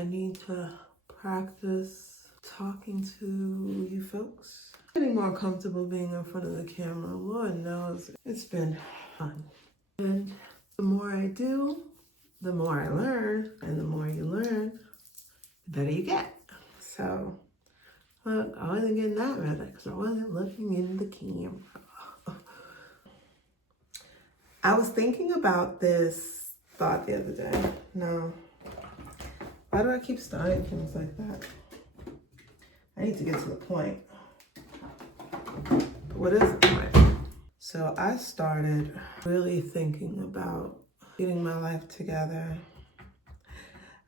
I need to practice talking to you folks. Getting more comfortable being in front of the camera. Lord knows it's been fun. And the more I do, the more I learn. And the more you learn, the better you get. So, look, I wasn't getting that better because I wasn't looking in the camera. I was thinking about this thought the other day. No. Why do I keep starting things like that? I need to get to the point. What is the point? So I started really thinking about getting my life together.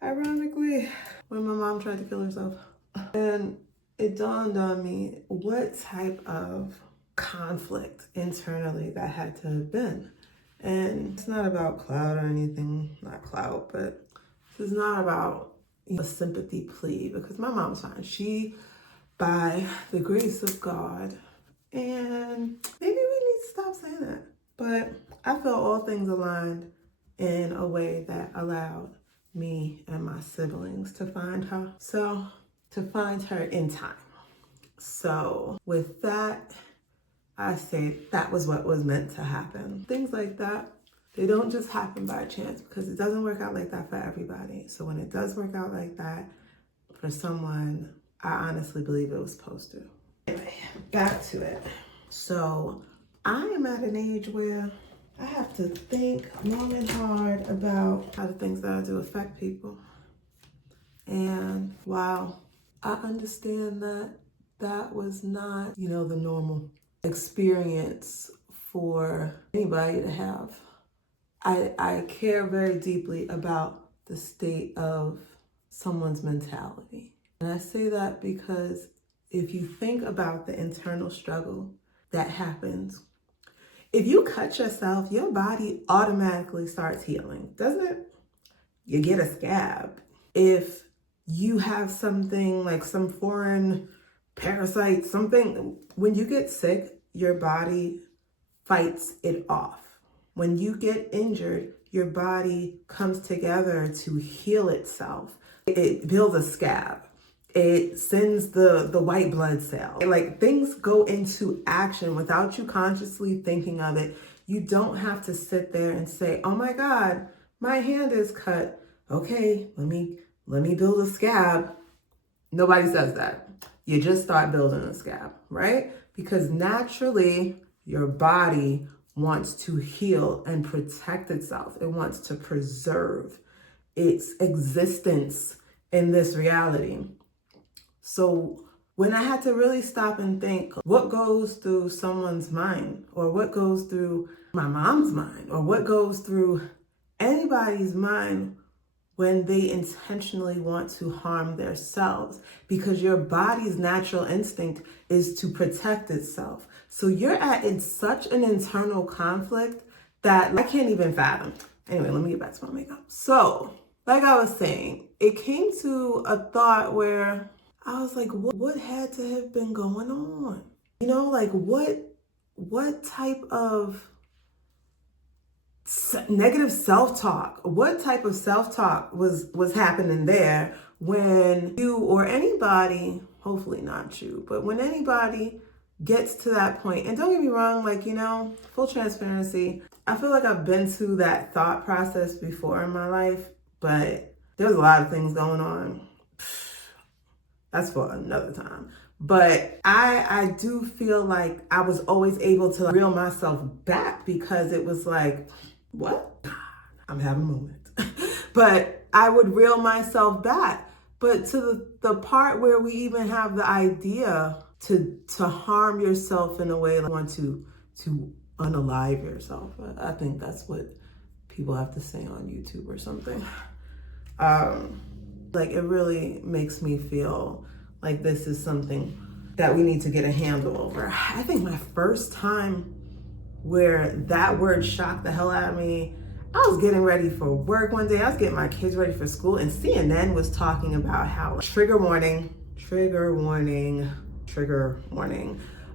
Ironically, when my mom tried to kill herself. And it dawned on me what type of conflict internally that had to have been. And it's not about clout or anything, not clout, but this is not about a sympathy plea because my mom's fine. She, by the grace of God, and maybe we need to stop saying that, but I felt all things aligned in a way that allowed me and my siblings to find her. So, to find her in time. So, with that, I say that was what was meant to happen. Things like that, they don't just happen by chance because it doesn't work out like that for everybody. So when it does work out like that for someone, I honestly believe it was supposed to. Anyway, back to it. So I am at an age where I have to think long and hard about how the things that I do affect people. And while I understand that that was not, the normal experience for anybody to have, I care very deeply about the state of someone's mentality. And I say that because if you think about the internal struggle that happens, if you cut yourself, your body automatically starts healing, doesn't it? You get a scab. If you have something like some foreign parasite, something, when you get sick, your body fights it off. When you get injured, your body comes together to heal itself. It builds a scab. It sends the white blood cell. Like, things go into action without you consciously thinking of it. You don't have to sit there and say, oh my God, my hand is cut. Okay, let me build a scab. Nobody says that. You just start building a scab, right? Because naturally, your body wants to heal and protect itself. It wants to preserve its existence in this reality. So when I had to really stop and think, what goes through someone's mind, or what goes through my mom's mind, or what goes through anybody's mind when they intentionally want to harm themselves, because your body's natural instinct is to protect itself. So you're in such an internal conflict that I can't even fathom. Anyway, let me get back to my makeup. So, like I was saying, it came to a thought where I was like, what had to have been going on? Like what type of negative self-talk, what type of self-talk was happening there when you or anybody, hopefully not you, but when anybody gets to that point. And don't get me wrong, full transparency, I feel like I've been through that thought process before in my life, but there's a lot of things going on. That's for another time. But I do feel like I was always able to reel myself back because it was like, what? I'm having a moment. But I would reel myself back. But to the part where we even have the idea to harm yourself in a way, like want to unalive yourself. I think that's what people have to say on YouTube or something. It really makes me feel like this is something that we need to get a handle over. I think my first time where that word shocked the hell out of me, I was getting ready for work one day. I was getting my kids ready for school, and CNN was talking about how trigger warning.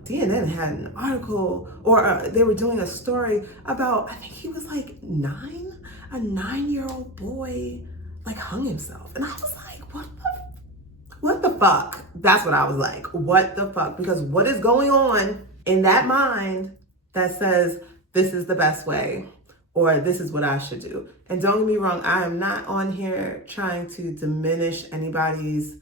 CNN had an article, or they were doing a story about, I think he was like 9, a 9-year-old boy, hung himself. And I was like, fuck? That's what I was like. What the fuck? Because what is going on in that mind that says this is the best way or this is what I should do? And don't get me wrong, I am not on here trying to diminish anybody's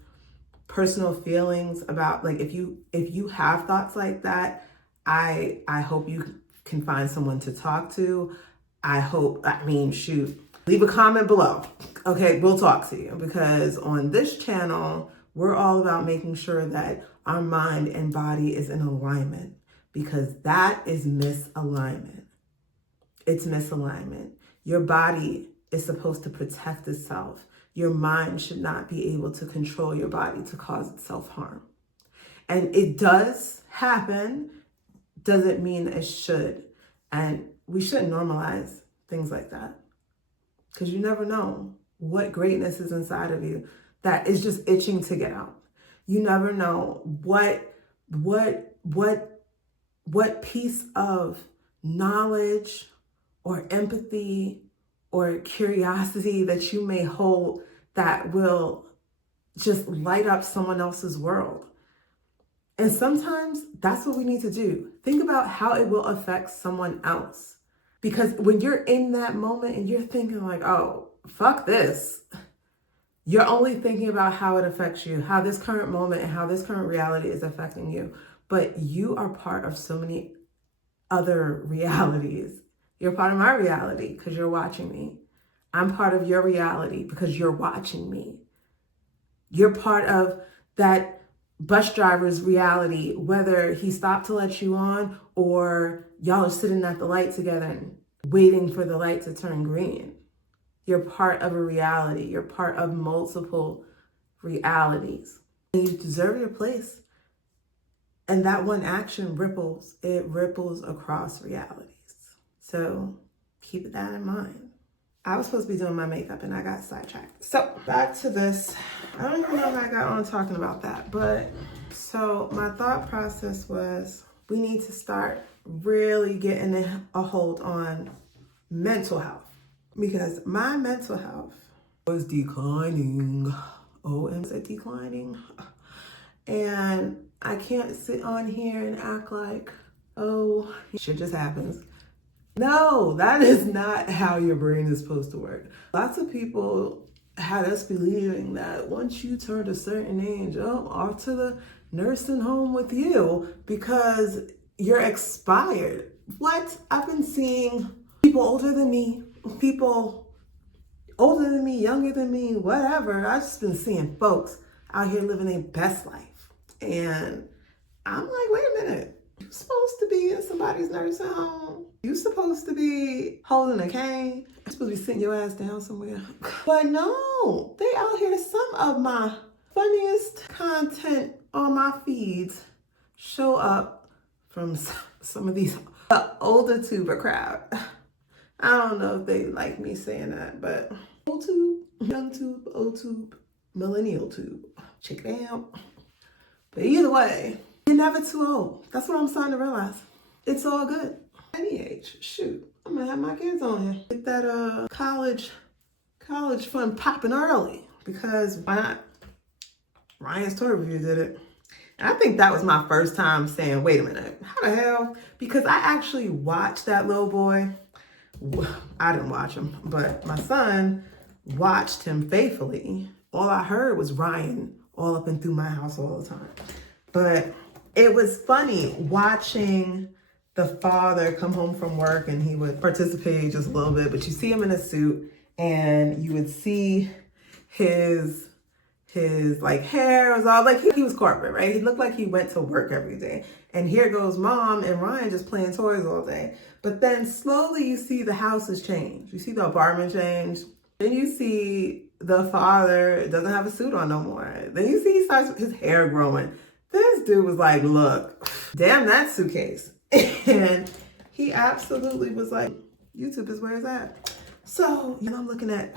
personal feelings about, like, if you have thoughts like that, I hope you can find someone to talk to. Shoot, leave a comment below. Okay, we'll talk to you, because on this channel, we're all about making sure that our mind and body is in alignment, because that is misalignment. It's misalignment. Your body is supposed to protect itself. Your mind should not be able to control your body to cause itself harm. And it does happen, doesn't mean it should. And we shouldn't normalize things like that, because you never know what greatness is inside of you that is just itching to get out. You never know what piece of knowledge or empathy or curiosity that you may hold that will just light up someone else's world. And sometimes that's what we need to do. Think about how it will affect someone else. Because when you're in that moment and you're thinking like, oh, fuck this, you're only thinking about how it affects you, how this current moment and how this current reality is affecting you. But you are part of so many other realities. You're part of my reality because you're watching me. I'm part of your reality because you're watching me. You're part of that bus driver's reality, whether he stopped to let you on or y'all are sitting at the light together and waiting for the light to turn green. You're part of a reality. You're part of multiple realities. And you deserve your place. And that one action ripples. It ripples across realities. So keep that in mind. I was supposed to be doing my makeup and I got sidetracked. So back to this. I don't even know how I got on talking about that, but so my thought process was we need to start really getting a hold on mental health, because my mental health was declining. Oh, is it declining? And I can't sit on here and act like, oh, shit just happens. No, that is not how your brain is supposed to work. Lots of people had us believing that once you turned a certain age, oh, off to the nursing home with you because you're expired. What? I've been seeing people older than me, younger than me, whatever. I've just been seeing folks out here living their best life. And I'm like, wait a minute. You're supposed to be in somebody's nursing home. You're supposed to be holding a cane. You're supposed to be sitting your ass down somewhere. But no, they out here. Some of my funniest content on my feeds show up from some of these older tuber crowd. I don't know if they like me saying that, but old tube, young tube, old tube, millennial tube. Check it out. But either way, you're never too old. That's what I'm starting to realize. It's all good. Any age. Shoot, I'm gonna have my kids on here. Get that college fund popping early, because why not? Ryan's toy review did it. And I think that was my first time saying, wait a minute, how the hell? Because I actually watched that little boy. I didn't watch him, but my son watched him faithfully. All I heard was Ryan all up and through my house all the time. But it was funny watching the father come home from work, and he would participate just a little bit, but you see him in a suit and you would see his like hair was all like, he was corporate, right? He looked like he went to work every day. And here goes mom and Ryan just playing toys all day. But then slowly you see the houses change. You see the apartment change. Then you see the father doesn't have a suit on no more. Then you see he starts his hair growing. This dude was like, look, damn that suitcase. And he absolutely was like, YouTube is where it's at. So, I'm looking at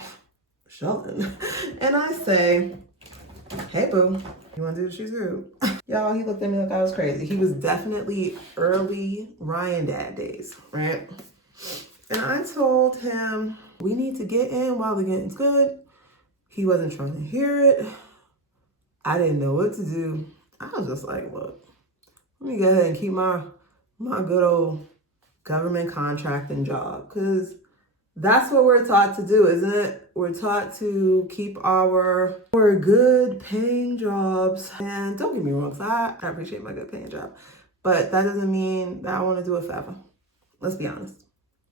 Sheldon and I say, hey boo, you wanna do the shoes group? Y'all, he looked at me like I was crazy. He was definitely early Ryan dad days, right? And I told him, we need to get in while the getting's good. He wasn't trying to hear it. I didn't know what to do. I was just like, look, let me go ahead and keep my good old government contracting job, because that's what we're taught to do, isn't it? We're taught to keep our good paying jobs. And don't get me wrong, I appreciate my good paying job, but that doesn't mean that I want to do it forever. Let's be honest,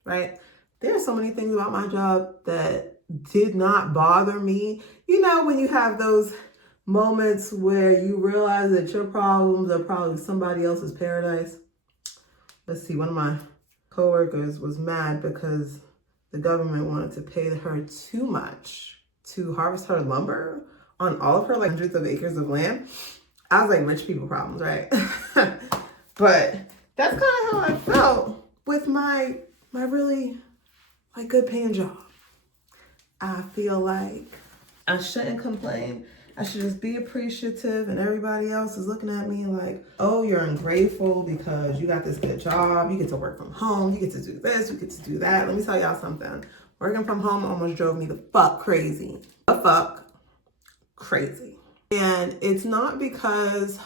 right? There are so many things about my job that did not bother me. You know, when you have those moments where you realize that your problems are probably somebody else's paradise. Let's see, one of my coworkers was mad because the government wanted to pay her too much to harvest her lumber on all of her like hundreds of acres of land. I was like, rich people problems, right? But that's kind of how I felt with my really like good paying job. I feel like I shouldn't complain. I should just be appreciative, and everybody else is looking at me like, oh, you're ungrateful because you got this good job. You get to work from home. You get to do this. You get to do that. Let me tell y'all something. Working from home almost drove me the fuck crazy. The fuck crazy. And it's not because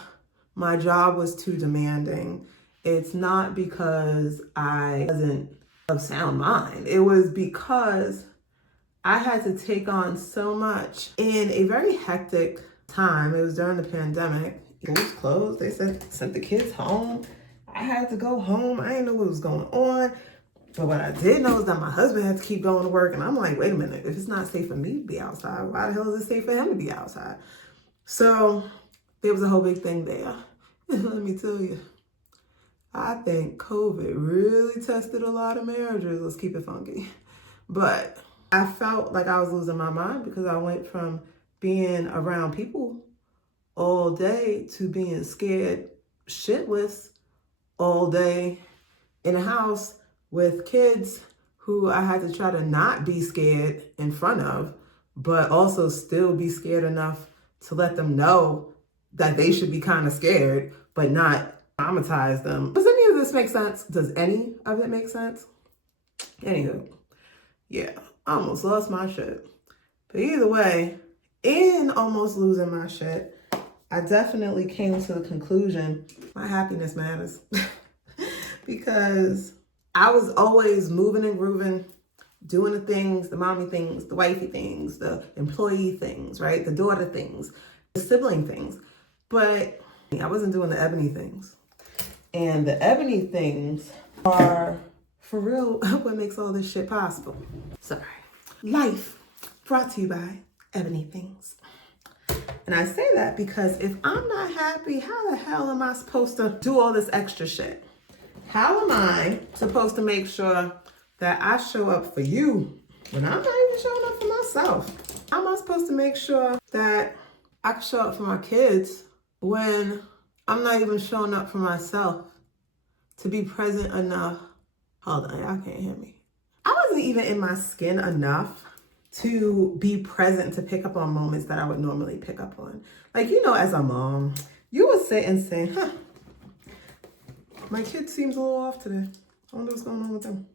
my job was too demanding. It's not because I wasn't of sound mind. It was because I had to take on so much in a very hectic time. It was during the pandemic. Schools closed. They sent the kids home. I had to go home. I didn't know what was going on. But what I did know is that my husband had to keep going to work. And I'm like, wait a minute. If it's not safe for me to be outside, why the hell is it safe for him to be outside? So there was a whole big thing there. And let me tell you, I think COVID really tested a lot of marriages. Let's keep it funky. But I felt like I was losing my mind because I went from being around people all day to being scared shitless all day in a house with kids who I had to try to not be scared in front of, but also still be scared enough to let them know that they should be kind of scared, but not traumatize them. Does any of this make sense? Does any of it make sense? Anywho, yeah. I almost lost my shit. But either way, in almost losing my shit, I definitely came to the conclusion my happiness matters. Because I was always moving and grooving, doing the things, the mommy things, the wifey things, the employee things, right? The daughter things, the sibling things. But I wasn't doing the Ebony things. And the Ebony things are, for real, what makes all this shit possible. Sorry. Life brought to you by Ebony Things. And I say that because if I'm not happy, how the hell am I supposed to do all this extra shit? How am I supposed to make sure that I show up for you when I'm not even showing up for myself? How am I supposed to make sure that I can show up for my kids when I'm not even showing up for myself to be present enough? Hold on, y'all can't hear me. I wasn't even in my skin enough to be present to pick up on moments that I would normally pick up on. Like, you know, as a mom, you would sit and say, my kid seems a little off today. I wonder what's going on with them.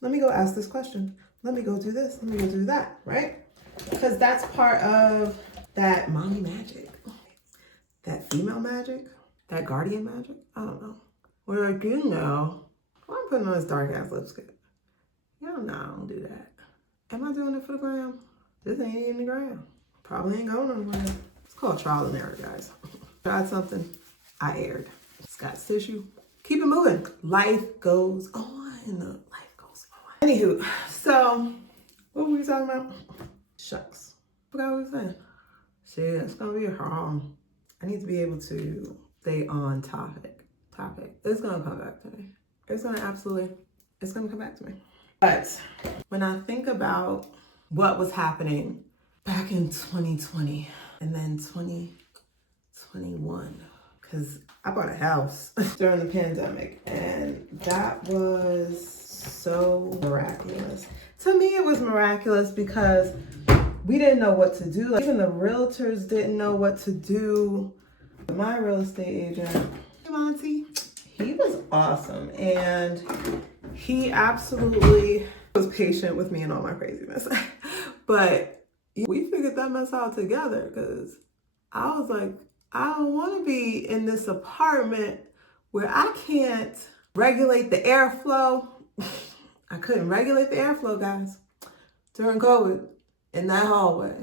Let me go ask this question. Let me go do this. Let me go do that, right? Because that's part of that mommy magic, that female magic, that guardian magic. I don't know. We're like, you know, why I'm putting on this dark ass lipstick. Y'all know I don't do that. Am I doing it for the gram? This ain't in the gram. Probably ain't going anywhere. It's called trial and error, guys. Tried something, I erred. Scott tissue. Keep it moving. Life goes on. Life goes on. Anywho, so what were we talking about? Shucks. Forgot what we were saying. Shit, it's gonna be a problem. I need to be able to stay on topic. It's gonna come back to me. It's gonna come back to me. But when I think about what was happening back in 2020 and then 2021, because I bought a house during the pandemic, and that was so miraculous. To me, it was miraculous because we didn't know what to do. Like, even the realtors didn't know what to do. My real estate agent, Monty, he was awesome, and he absolutely was patient with me and all my craziness. But we figured that mess out together, because I was like, I don't want to be in this apartment where I can't regulate the airflow. I couldn't regulate the airflow, guys, during COVID in that hallway.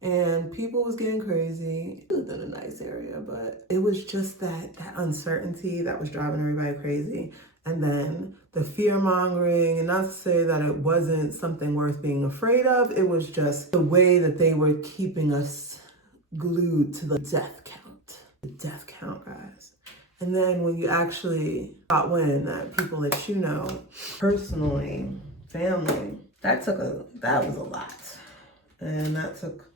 And people was getting crazy. It was in a nice area, but it was just that uncertainty that was driving everybody crazy. And then the fear mongering, and not to say that it wasn't something worth being afraid of, it was just the way that they were keeping us glued to the death count. The death count, guys. And then when you actually got wind that people that you know, personally, family, that was a lot. And that took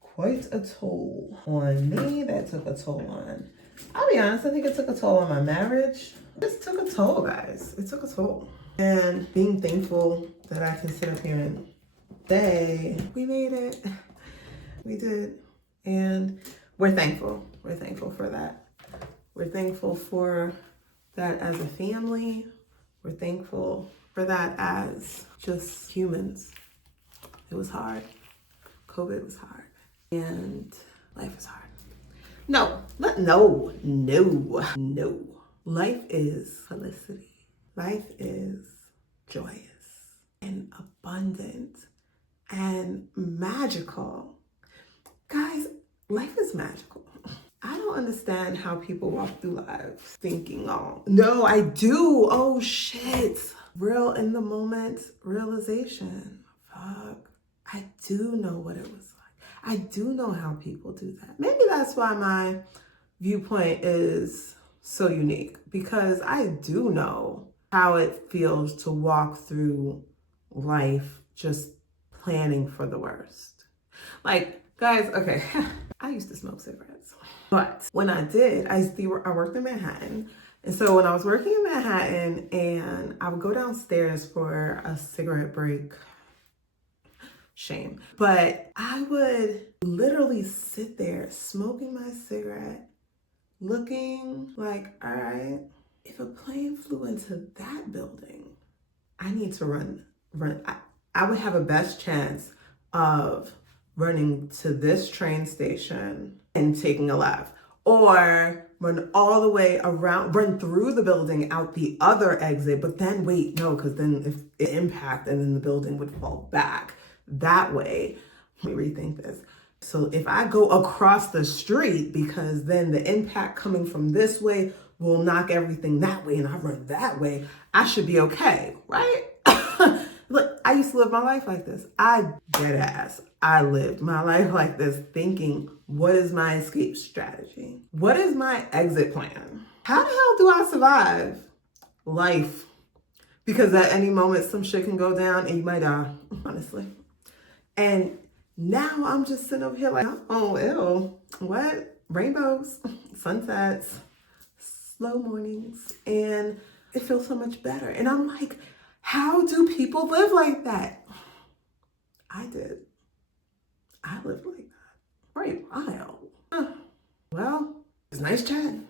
quite a toll on me. That took a toll on, I'll be honest, I think it took a toll on my marriage. This took a toll, guys. It took a toll. And being thankful that I can sit up here and say, we made it. We did. And we're thankful. We're thankful for that. We're thankful for that as a family. We're thankful for that as just humans. It was hard. COVID was hard. And life is hard. No. Life is felicity. Life is joyous and abundant and magical. Guys, life is magical. I don't understand how people walk through lives thinking, oh, no, I do. Oh, shit. Real in the moment realization. Fuck. I do know what it was like. I do know how people do that. Maybe that's why my viewpoint is so unique, because I do know how it feels to walk through life just planning for the worst. Like, guys, okay, I used to smoke cigarettes, but when I did, I worked in Manhattan. And so when I was working in Manhattan and I would go downstairs for a cigarette break, shame, but I would literally sit there smoking my cigarette, looking like, all right, if a plane flew into that building, I need to run. I would have a best chance of running to this train station and taking a left, or run all the way around, run through the building out the other exit, but then wait, no, because then if it impact and then the building would fall back that way. Let me rethink this. So if I go across the street, because then the impact coming from this way will knock everything that way, and I run that way, I should be okay, right? Look, I used to live my life like this. I lived my life like this, thinking, what is my escape strategy? What is my exit plan? How the hell do I survive life? Because at any moment, some shit can go down and you might die, honestly. And now I'm just sitting over here like, oh, ew, what? Rainbows, sunsets, slow mornings, and it feels so much better. And I'm like, how do people live like that? I did. I lived like that for a while. Well, it's nice chatting.